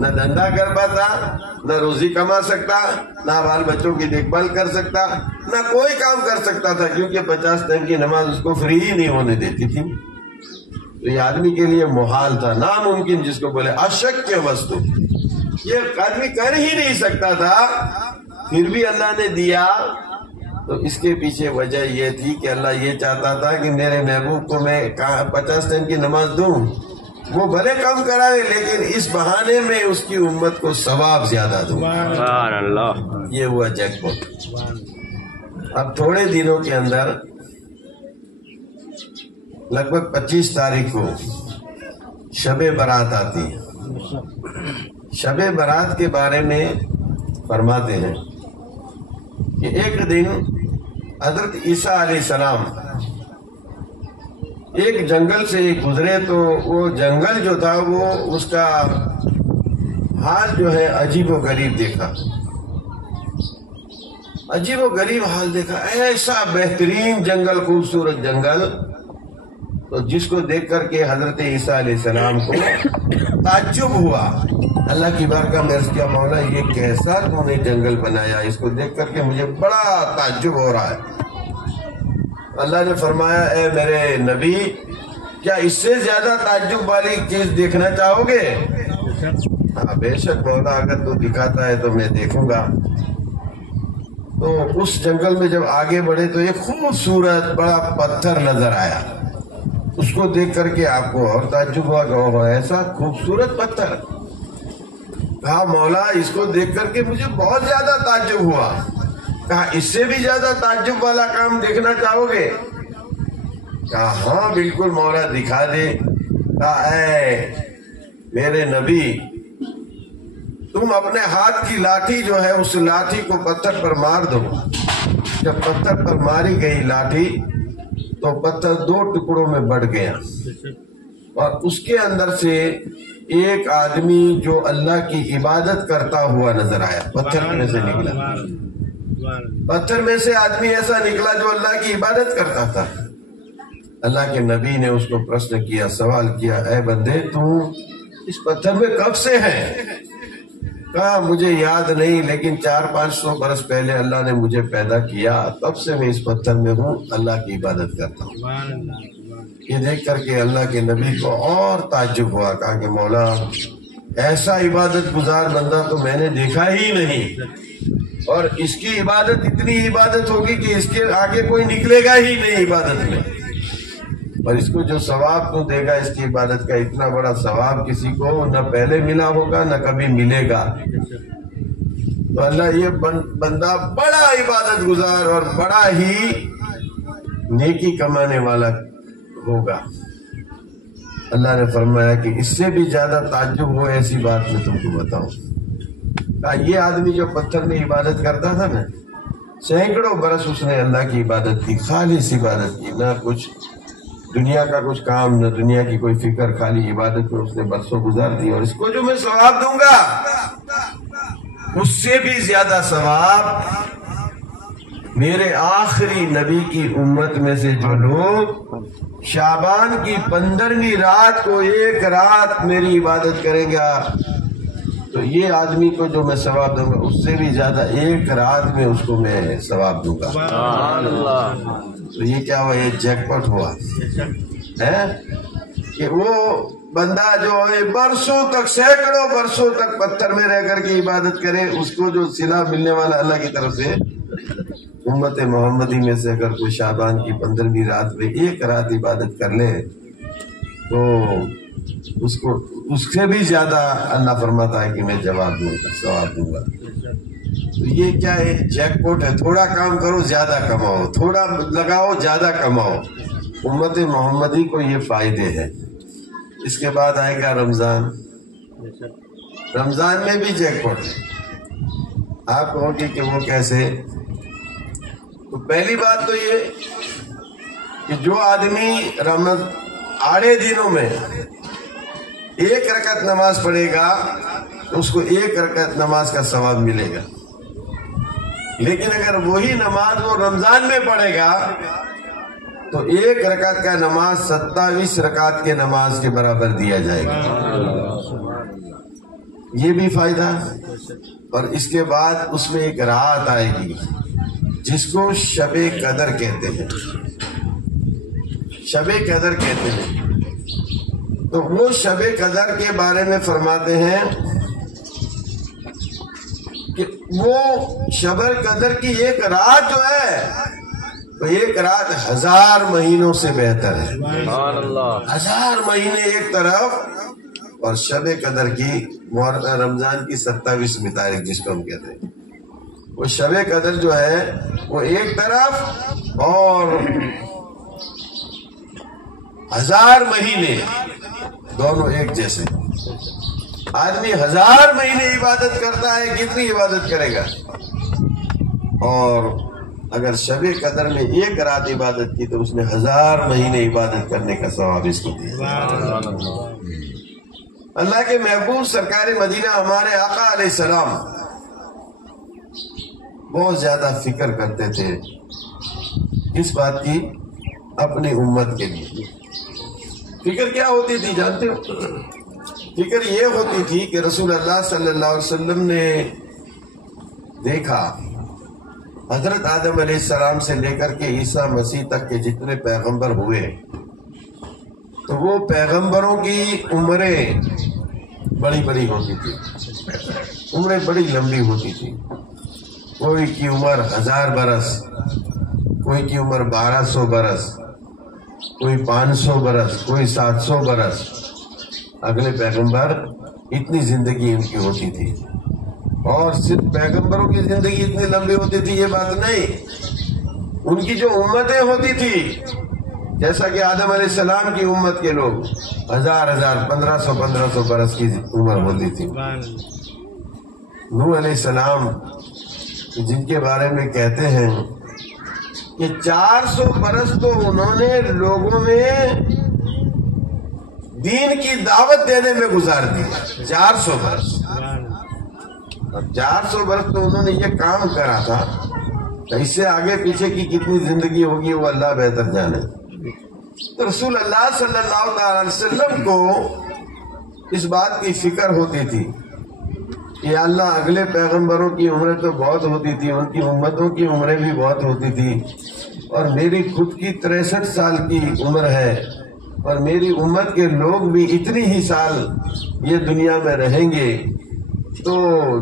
نہ دھندا کر پاتا، نہ روزی کما سکتا، نہ بال بچوں کی دیکھ بھال کر سکتا، نہ کوئی کام کر سکتا تھا، کیونکہ 50 ٹائم کی نماز اس کو فری ہی نہیں ہونے دیتی تھی۔ تو یہ آدمی کے لیے محال تھا، ناممکن، جس کو بولے اشک وستو، یہ آدمی کر ہی نہیں سکتا تھا، پھر بھی اللہ نے دیا۔ تو اس کے پیچھے وجہ یہ تھی کہ اللہ یہ چاہتا تھا کہ میرے محبوب کو میں 50 ٹائم کی نماز دوں، وہ بھلے کم کرائے لیکن اس بہانے میں اس کی امت کو ثواب زیادہ دوں. سبحان اللہ. یہ ہوا جیک پاٹ. اب تھوڑے دنوں کے اندر لگ بھگ 25 تاریخ کو شب برات آتی ہے. شب برات کے بارے میں فرماتے ہیں کہ ایک دن حضرت عیسیٰ علیہ السلام ایک جنگل سے گزرے تو وہ جنگل جو تھا وہ اس کا حال جو ہے عجیب و غریب دیکھا. عجیب و غریب حال دیکھا. ایسا بہترین جنگل، خوبصورت جنگل، تو جس کو دیکھ کر کے حضرت عیسیٰ علیہ السلام کو تعجب ہوا. اللہ کی بارگاہ میں عرض کیا، مولا یہ کیسا تم نے جنگل بنایا؟ اس کو دیکھ کر کے مجھے بڑا تعجب ہو رہا ہے. اللہ نے فرمایا، اے میرے نبی، کیا اس سے زیادہ تعجب والی چیز دیکھنا چاہو گے؟ ہاں بے شک مولا، اگر تو دکھاتا ہے تو میں دیکھوں گا. تو اس جنگل میں جب آگے بڑھے تو ایک خوبصورت بڑا پتھر نظر آیا. اس کو دیکھ کر کے آپ کو اور تعجب ہوا کہ ایسا خوبصورت پتھر. کہا مولا اس کو دیکھ کر کے مجھے بہت زیادہ تعجب ہوا. کہا اس سے بھی زیادہ تعجب والا کام دیکھنا چاہو گے؟ کہا ہاں بالکل مولا دکھا دے. کہا اے میرے نبی، تم اپنے ہاتھ کی لاٹھی جو ہے اس لاٹھی کو پتھر پر مار دو. جب پتھر پر ماری گئی لاٹھی تو پتھر 2 ٹکڑوں میں بٹ گیا اور اس کے اندر سے ایک آدمی جو اللہ کی عبادت کرتا ہوا نظر آیا. پتھر میں سے نکلا، پتھر میں سے آدمی ایسا نکلا جو اللہ کی عبادت کرتا تھا. اللہ کے نبی نے اس کو پرشن کیا، سوال کیا، اے بندے تو اس پتھر میں کب سے ہے؟ کہا مجھے یاد نہیں، لیکن 400-500 برس پہلے اللہ نے مجھے پیدا کیا، تب سے میں اس پتھر میں ہوں، اللہ کی عبادت کرتا ہوں. یہ دیکھ کر کے اللہ کے نبی کو اور تعجب ہوا. کہا کہ مولا ایسا عبادت گزار بندہ تو میں نے دیکھا ہی نہیں، اور اس کی عبادت اتنی عبادت ہوگی کہ اس کے آگے کوئی نکلے گا ہی نہیں عبادت میں. اور اس کو جو ثواب تو دے گا اس کی عبادت کا، اتنا بڑا ثواب کسی کو نہ پہلے ملا ہوگا نہ کبھی ملے گا. تو اللہ یہ بندہ بڑا عبادت گزار اور بڑا ہی نیکی کمانے والا ہوگا. اللہ نے فرمایا کہ اس سے بھی زیادہ تعجب ہو ایسی بات میں تم کو بتاؤں. یہ آدمی جو پتھر میں عبادت کرتا تھا نا، سینکڑوں برس اس نے اللہ کی عبادت کی، خالص عبادت کی، نہ کچھ دنیا کا کچھ کام، نہ دنیا کی کوئی فکر، خالی عبادت میں اس نے برسوں گزار دی. اور اس کو جو میں ثواب دوں گا اس سے بھی زیادہ ثواب میرے آخری نبی کی امت میں سے جو لوگ شعبان کی 15ویں رات کو ایک رات میری عبادت کریں گا، تو یہ آدمی کو جو میں ثواب دوں گا اس سے بھی زیادہ ایک رات میں اس کو میں ثواب دوں گا. تو یہ کیا ہوا؟ یہ جیک پاٹ ہوا ہے کہ وہ بندہ جو ہے برسوں تک، سینکڑوں برسوں تک پتھر میں رہ کر کے عبادت کرے، اس کو جو صلہ ملنے والا اللہ کی طرف سے. امت محمدی میں سے اگر کوئی شعبان کی 15ویں رات میں ایک رات عبادت کر لے تو اس کو اس سے بھی زیادہ اللہ فرماتا ہے کہ میں جواب دوں گا، ثواب دوں گا. تو یہ کیا ہے؟ جیک پاٹ ہے. تھوڑا کام کرو زیادہ کماؤ، تھوڑا لگاؤ زیادہ کماؤ. امت محمدی کو یہ فائدے ہیں. اس کے بعد آئے گا رمضان. رمضان میں بھی جیک پاٹ ہے. آپ کہو گے کہ وہ کیسے؟ تو پہلی بات تو یہ کہ جو آدمی آڑے دنوں میں 1 رکعت نماز پڑھے گا اس کو 1 رکعت نماز کا ثواب ملے گا. لیکن اگر وہی نماز وہ رمضان میں پڑھے گا تو 1 رکعت کا نماز 27 رکعت کے نماز کے برابر دیا جائے گا. یہ بھی فائدہ. اور اس کے بعد اس میں ایک رات آئے گی جس کو شب قدر کہتے ہیں. شب قدر کہتے ہیں. تو وہ شب قدر کے بارے میں فرماتے ہیں کہ وہ شب قدر کی ایک رات جو ہے تو ایک رات 1000 مہینوں سے بہتر ہے. 1000 مہینے ایک طرف، اور شب قدر کی رمضان کی 27ویں تاریخ جس کو ہم کہتے ہیں، وہ شب قدر جو ہے وہ ایک طرف، اور 1000 مہینے دونوں ایک جیسے. آدمی 1000 مہینے عبادت کرتا ہے، کتنی عبادت کرے گا؟ اور اگر شب قدر میں ایک رات عبادت کی تو اس نے 1000 مہینے عبادت کرنے کا ثواب اس کو دیا. اللہ کے محبوب سرکار مدینہ ہمارے آقا علیہ السلام بہت زیادہ فکر کرتے تھے اس بات کی، اپنی امت کے لیے. فکر کیا ہوتی تھی جانتے ہو؟ فکر یہ ہوتی تھی کہ رسول اللہ صلی اللہ علیہ وسلم نے دیکھا حضرت آدم علیہ السلام سے لے کر کے عیسیٰ مسیح تک کے جتنے پیغمبر ہوئے تو وہ پیغمبروں کی عمریں بڑی بڑی ہوتی تھی، عمریں بڑی لمبی ہوتی تھی. کوئی کی عمر 1000 برس، کوئی کی عمر 1200 برس، کوئی 500 برس، کوئی 700 برس. اگلے پیغمبر اتنی زندگی ان کی ہوتی تھی. اور صرف پیغمبروں کی زندگی اتنی لمبی ہوتی تھی یہ بات نہیں، ان کی جو امتیں ہوتی تھی، جیسا کہ آدم علیہ السلام کی امت کے لوگ 1000 1500 برس کی عمر ہوتی تھی. نوح علیہ السلام جن کے بارے میں کہتے ہیں کہ 400 برس تو انہوں نے لوگوں میں دین کی دعوت دینے میں گزار دی. 400 برس، اب 400 برس تو انہوں نے یہ کام کرا تھا. اس سے آگے پیچھے کی کتنی زندگی ہوگی وہ اللہ بہتر جانے. تو رسول اللہ صلی اللہ علیہ وسلم کو اس بات کی فکر ہوتی تھی کہ اللہ اگلے پیغمبروں کی عمریں تو بہت ہوتی تھی، ان کی امتوں کی عمریں بھی بہت ہوتی تھی، اور میری خود کی 63 سال کی عمر ہے، اور میری امت کے لوگ بھی اتنی ہی سال یہ دنیا میں رہیں گے. تو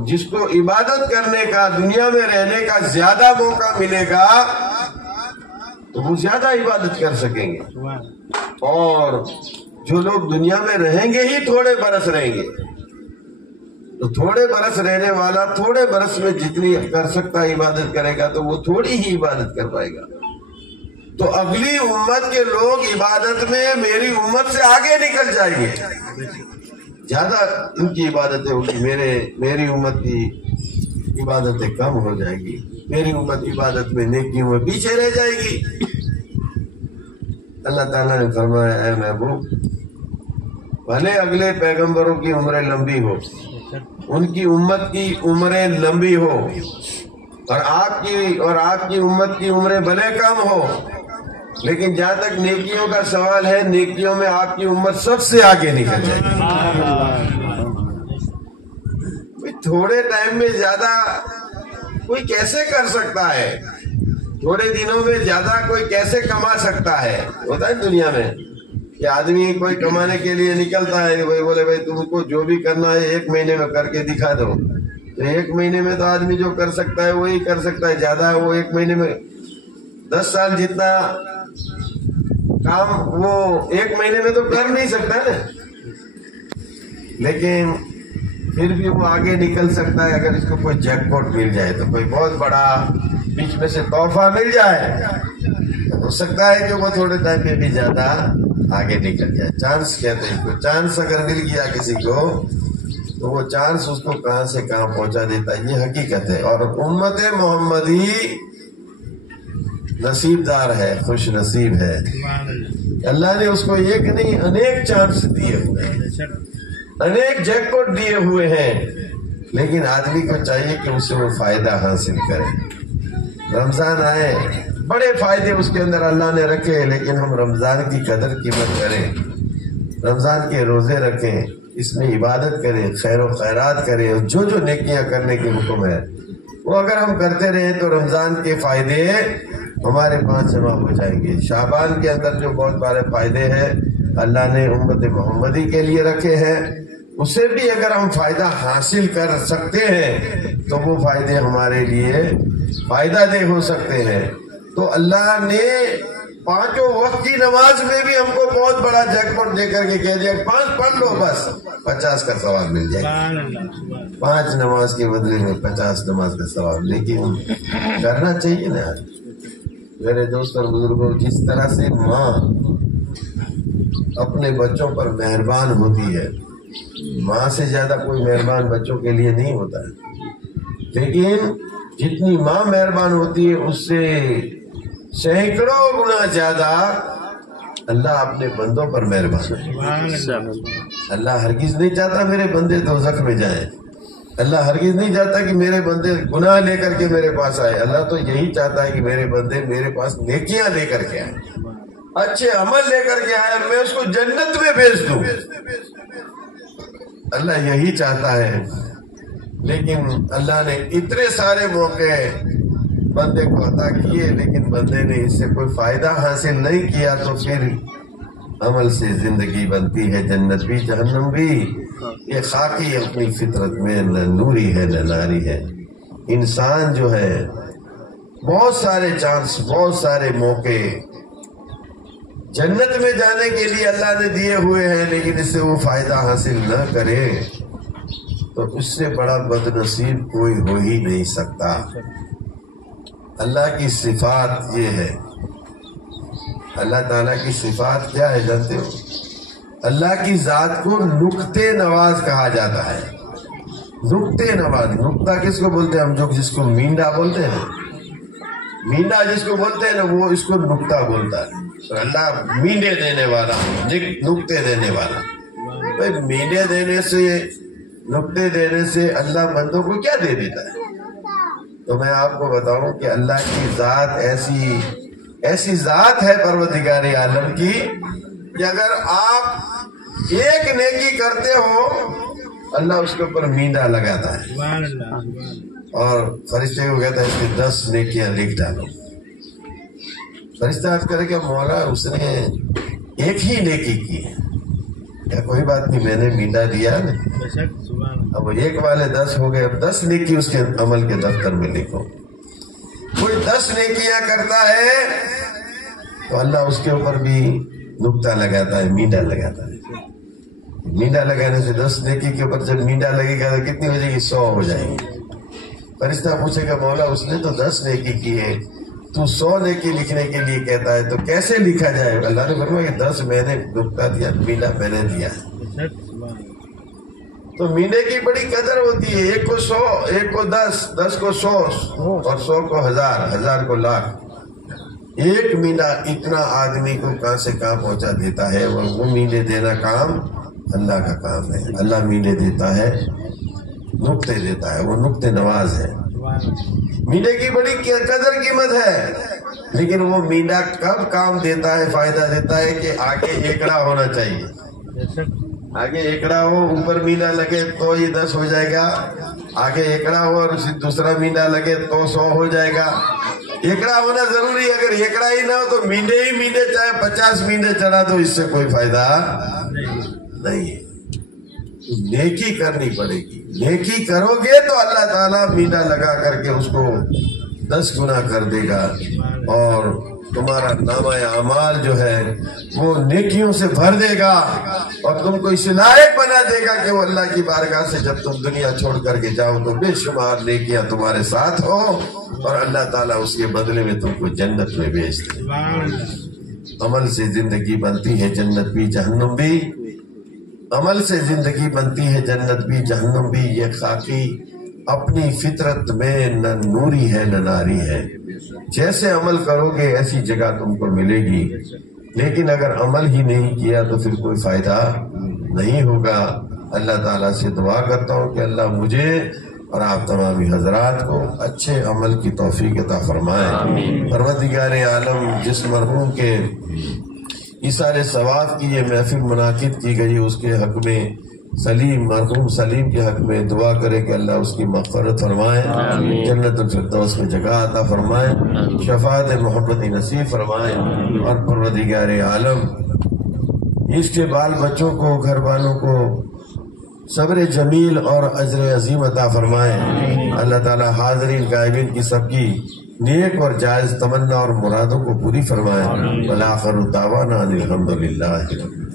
جس کو عبادت کرنے کا، دنیا میں رہنے کا زیادہ موقع ملے گا تو وہ زیادہ عبادت کر سکیں گے. اور جو لوگ دنیا میں رہیں گے ہی تھوڑے برس رہیں گے، تو تھوڑے برس رہنے والا تھوڑے برس میں جتنی کر سکتا عبادت کرے گا تو وہ تھوڑی ہی عبادت کر پائے گا. تو اگلی امت کے لوگ عبادت میں میری امت سے آگے نکل جائیں گے، زیادہ ان کی عبادتیں ہوگی، میری امت کی عبادتیں کم ہو جائے گی، میری امت عبادت میں نیکیوں میں پیچھے رہ جائے گی. اللہ تعالیٰ نے فرمایا اے محبوب، بھلے اگلے پیغمبروں کی عمریں لمبی ہو، ان کی امت کی عمریں لمبی ہو، اور آپ کی امت کی عمریں بھلے کم ہو، لیکن جہاں تک نیکیوں کا سوال ہے، نیکیوں میں آپ کی امت سب سے آگے نکل جائے گی. تھوڑے ٹائم میں زیادہ کوئی کیسے کر سکتا ہے؟ تھوڑے دنوں میں زیادہ کوئی کیسے کما سکتا ہے؟ ہوتا ہے دنیا میں کہ آدمی کوئی کمانے کے لیے نکلتا ہے، وہی بولے بھائی تم کو جو بھی کرنا ہے 1 مہینے میں کر کے دکھا دو. تو 1 مہینے میں تو آدمی جو کر سکتا ہے وہی کر سکتا ہے، زیادہ وہ 1 مہینے میں 10 سال جتنا کام وہ 1 مہینے میں تو کر نہیں سکتا نا. لیکن پھر بھی وہ آگے نکل سکتا ہے اگر اس کو کوئی جیک پاٹ مل جائے، تو کوئی بہت بڑا بیچ میں سے تحفہ مل جائے تو ہو سکتا ہے کہ وہ تھوڑے ٹائم میں بھی زیادہ آگے نکل جائے. چانس کہتے ہیں کو، چانس اگر مل گیا کسی کو تو وہ چانس اس کو کہاں سے کہاں پہنچا دیتا ہے، یہ حقیقت ہے. اور امت محمدی نصیب دار ہے، خوش نصیب ہے. اللہ نے اس کو ایک نہیں انیک چانس دیے ہوئے ہیں، انیک جیک پاٹ دیے ہوئے ہیں، لیکن آدمی کو چاہیے کہ اسے وہ فائدہ حاصل کرے. رمضان آئے، بڑے فائدے اس کے اندر اللہ نے رکھے، لیکن ہم رمضان کی قدر قیمت کریں، رمضان کے روزے رکھیں، اس میں عبادت کریں، خیر و خیرات کریں، اور جو جو نیکیاں کرنے کے حکم ہے وہ اگر ہم کرتے رہیں تو رمضان کے فائدے ہمارے پاس جمع ہو جائیں گے. شعبان کے اندر جو بہت بڑے فائدے ہیں اللہ نے امت محمدی کے لیے رکھے ہیں، اسے بھی اگر ہم فائدہ حاصل کر سکتے ہیں تو وہ فائدے ہمارے لیے فائدہ دہ ہو سکتے ہیں. تو اللہ نے 5 وقت کی نماز میں بھی ہم کو بہت بڑا جیک پاٹ دے کر کے کہہ دیا 5 پڑھ لو بس 50 کا ثواب مل جائے گا. 5 نماز کے بدلے میں 50 نماز کا ثواب. لیکن کرنا چاہیے نا میرے دوست اور بزرگوں. جس طرح سے ماں اپنے بچوں پر مہربان ہوتی ہے, ماں سے زیادہ کوئی مہربان بچوں کے لیے نہیں ہوتا ہے, لیکن جتنی ماں مہربان ہوتی ہے اس سے سینکڑوں گنا زیادہ اللہ اپنے بندوں پر مہربان ہے. اللہ ہرگز نہیں چاہتا میرے بندے دوزخ میں جائیں. اللہ ہرگز نہیں چاہتا کہ میرے بندے گناہ لے کر کے میرے پاس آئے. اللہ تو یہی چاہتا ہے کہ میرے بندے میرے پاس نیکیاں لے کر کے آئے, اچھے عمل لے کر کے آئے, میں اس کو جنت میں بھیج دوں. اللہ یہی چاہتا ہے. لیکن اللہ نے اتنے سارے موقع بندے کو عطا کیے, لیکن بندے نے اس سے کوئی فائدہ حاصل نہیں کیا. تو پھر عمل سے زندگی بنتی ہے جنت بھی جہنم بھی. یہ خاکی اپنی فطرت میں نہ نوری ہے نہ ناری ہے. انسان جو ہے بہت سارے چانس, بہت سارے موقع جنت میں جانے کے لیے اللہ نے دیے ہوئے ہیں, لیکن اس سے وہ فائدہ حاصل نہ کرے تو اس سے بڑا بد نصیب کوئی ہو ہی نہیں سکتا. اللہ کی صفات یہ ہے. اللہ تعالیٰ کی صفات کیا ہے جانتے ہو؟ اللہ کی ذات کو نقطے نواز کہا جاتا ہے. نقطے نواز, نقطہ کس کو بولتے ہیں ہم, جو جس کو مینڈا بولتے ہیں, مینڈا جس کو بولتے ہیں نا وہ اس کو نقطہ بولتا ہے. اللہ مینڈے دینے والا, نقطے دینے والا. بھائی مینڈے دینے سے, نقطے دینے سے اللہ بندوں کو کیا دے دیتا ہے؟ تو میں آپ کو بتاؤں کہ اللہ کی ذات ایسی ذات ہے پروردگار عالم کی کہ اگر آپ ایک نیکی کرتے ہو اللہ اس کے اوپر مینڈا لگاتا ہے اور فرشتے کو کہتا ہے اس کے 10 نیکیاں لکھ ڈالو. فرشتہ عرض کرے کہ مولا اس نے ایک ہی نیکی کی ہے. کیا کوئی بات نہیں, میں نے مینڈا دیا نا, اب ایک والے 10 ہو گئے, اب 10 نیکی اس کے عمل کے دفتر میں لکھو. کوئی 10 نیکیاں کرتا ہے تو اللہ اس کے اوپر بھی نقطہ لگاتا ہے, مینڈا لگاتا ہے. مینڈا لگانے سے 10 نیکی کے اوپر جب مینڈا لگے گا تو کتنی ہو جائے گی؟ 100 ہو جائے گی. فرشتہ پوچھے گا مولا اس نے تو 10 نیکی کی ہے, تو 100 نیکی لکھنے کے لیے کہتا ہے, تو کیسے لکھا جائے؟ اللہ نے فرمایا کہ 10 میں نے نقطہ دیا, مینڈا میں نے دیا. تو مینڈے کی بڑی قدر ہوتی ہے. 1 کو 100, 1 کو 10, 10 کو 100 اور 100 کو 1000, 1000 کو لاکھ. ایک مینڈا اتنا آدمی کو کہاں سے کہاں پہنچا دیتا ہے. وہ مینڈے دینا کام اللہ کا کام ہے. اللہ مینڈے دیتا ہے, نقطے دیتا ہے, وہ نقطے نواز ہے. مینڈے کی بڑی قدر قیمت ہے, لیکن وہ مینڈا کب کام دیتا ہے, فائدہ دیتا ہے کہ آگے ایکڑا ہونا چاہیے. آگے ایکڑا ہو, اوپر مینڈا لگے تو یہ 10 ہو جائے گا. آگے ایکڑا ہو اور دوسرا مینڈا لگے تو 100 ہو جائے گا. ایکڑا ہونا ضروری ہے. اگر ایکڑا ہی نہ ہو تو مینڈے ہی مینڈے, چاہے 50 مینڈے چڑھا تو اس سے کوئی فائدہ نہیں ہے. نیکی کرنی پڑے گی. نیکی کرو گے تو اللہ تعالیٰ مینڈا لگا کر کے اس کو 10 گنا کر دے گا, اور تمہارا نامہ اعمال جو ہے وہ نیکیوں سے بھر دے گا, اور تم کو اس لائق بنا دے گا کہ وہ اللہ کی بارگاہ سے جب تم دنیا چھوڑ کر کے جاؤ تو بے شمار نیکیاں تمہارے ساتھ ہو, اور اللہ تعالیٰ اس کے بدلے میں تم کو جنت میں بھیج دے. عمل سے زندگی بنتی ہے جنت بھی جہنم بھی. عمل سے زندگی بنتی ہے جنت بھی جہنم بھی. یہ خاکی اپنی فطرت میں نہ نوری ہے نہ ناری ہے. جیسے عمل کرو گے ایسی جگہ تم کو ملے گی, لیکن اگر عمل ہی نہیں کیا تو پھر کوئی فائدہ نہیں ہوگا. اللہ تعالیٰ سے دعا کرتا ہوں کہ اللہ مجھے اور آپ تمامی حضرات کو اچھے عمل کی توفیق عطا فرمائے. پروردگار عالم جس مرحوم کے ایثار ثواب کی یہ محفل منعقد کی گئی, اس کے حق میں سلیم, مرحوم سلیم کے حق میں دعا کرے کہ اللہ اس کی مغفرت فرمائے, جنت الفردوس میں جگہ عطا فرمائے, شفاعت محبتی نصیب فرمائے, اور پروردگار عالم اس کے بال بچوں کو, گھر والوں کو صبر جمیل اور اجر عظیم عطا فرمائے. اللہ تعالی حاضرین غائبین کی سب کی نیک اور جائز تمنا اور مرادوں کو پوری فرمائے۔ وَالْآخِرُ دَعْوَانَا أَنِ الْحَمْدُ لِلَّهِ رب